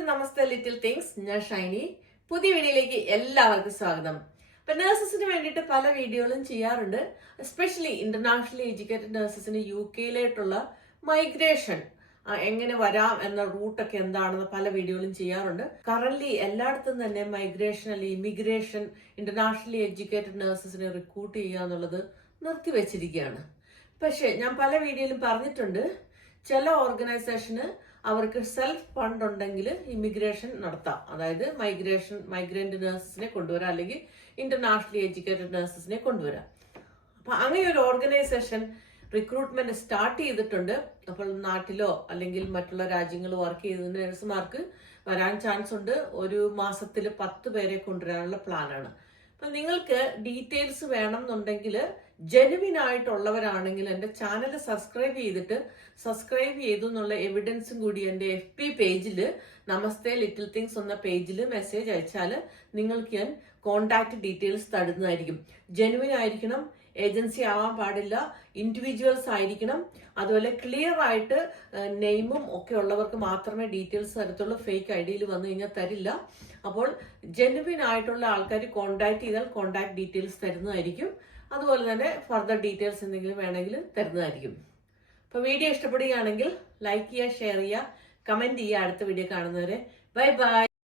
To namaste little things. ഞാൻ ഷൈനി. പുതിയ വീഡിയോയിലേക്ക് എല്ലാവർക്കും സ്വാഗതം. ഇപ്പൊ നഴ്സസിന് വേണ്ടിയിട്ട് പല വീഡിയോകളും ചെയ്യാറുണ്ട്. എസ്പെഷ്യലി ഇന്റർനാഷണലി എഡ്യൂക്കേറ്റഡ് നഴ്സസിന് UK-യിലോട്ടുള്ള മൈഗ്രേഷൻ എങ്ങനെ വരാം എന്ന റൂട്ടൊക്കെ എന്താണെന്ന് പല വീഡിയോകളും ചെയ്യാറുണ്ട്. കറന്റ് എല്ലായിടത്തും തന്നെ മൈഗ്രേഷൻ അല്ലെങ്കിൽ ഇമിഗ്രേഷൻ ഇന്റർനാഷണലി എഡ്യൂക്കേറ്റഡ് നഴ്സസിനെ റിക്രൂട്ട് ചെയ്യുക എന്നുള്ളത് നിർത്തിവെച്ചിരിക്കുകയാണ്. പക്ഷെ ഞാൻ പല വീഡിയോയിലും പറഞ്ഞിട്ടുണ്ട്, ചില ഓർഗനൈസേഷന് അവർക്ക് സെൽഫ് ഫണ്ട് ഉണ്ടെങ്കിൽ ഇമിഗ്രേഷൻ നടത്താം. അതായത് മൈഗ്രന്റ് നഴ്സസിനെ കൊണ്ടുവരാം, അല്ലെങ്കിൽ ഇന്റർനാഷണലി എഡ്യൂക്കേറ്റഡ് നഴ്സസിനെ കൊണ്ടുവരാം. അപ്പൊ അങ്ങനെ ഒരു ഓർഗനൈസേഷൻ റിക്രൂട്ട്മെന്റ് സ്റ്റാർട്ട് ചെയ്തിട്ടുണ്ട്. അപ്പോൾ നാട്ടിലോ അല്ലെങ്കിൽ മറ്റുള്ള രാജ്യങ്ങൾ വർക്ക് ചെയ്യുന്ന നഴ്സുമാർക്ക് വരാൻ ചാൻസ് ഉണ്ട്. ഒരു മാസത്തിൽ 10 പേരെ കൊണ്ടുവരാനുള്ള പ്ലാനാണ്. അപ്പൊ നിങ്ങൾക്ക് ഡീറ്റെയിൽസ് വേണം എന്നുണ്ടെങ്കിൽ, ജെനുവിൻ ആയിട്ടുള്ളവരാണെങ്കിൽ എൻ്റെ ചാനൽ സബ്സ്ക്രൈബ് ചെയ്തു എന്നുള്ള എവിഡൻസും കൂടി എൻ്റെ FB പേജിൽ നമസ്തേ ലിറ്റിൽ തിങ്സ് എന്ന പേജിൽ മെസ്സേജ് അയച്ചാൽ നിങ്ങൾക്ക് ഞാൻ കോണ്ടാക്ട് ഡീറ്റെയിൽസ് തരുന്നതായിരിക്കും. ജെനുവിൻ ആയിരിക്കണം, ഏജൻസി ആവാൻ പാടില്ല, ഇൻഡിവിജ്വൽസ് ആയിരിക്കണം. അതുപോലെ ക്ലിയർ ആയിട്ട് നെയിമും ഒക്കെ ഉള്ളവർക്ക് മാത്രമേ ഡീറ്റെയിൽസ് തരത്തുള്ളൂ. ഫേക്ക് IDയിൽ വന്നു കഴിഞ്ഞാൽ തരില്ല. അപ്പോൾ ജെനുവിൻ ആയിട്ടുള്ള ആൾക്കാർ കോണ്ടാക്ട് ചെയ്താൽ കോണ്ടാക്ട് ഡീറ്റെയിൽസ് തരുന്നതായിരിക്കും. അതുപോലെ തന്നെ ഫർദർ ഡീറ്റെയിൽസ് എന്തെങ്കിലും വേണമെങ്കിൽ തരുന്നതായിരിക്കും. അപ്പോൾ വീഡിയോ ഇഷ്ടപ്പെടുകയാണെങ്കിൽ ലൈക്ക് ചെയ്യുക, ഷെയർ ചെയ്യുക, കമന്റ് ചെയ്യുക. അടുത്ത വീഡിയോ കാണുന്നവരെ ബൈ ബൈ.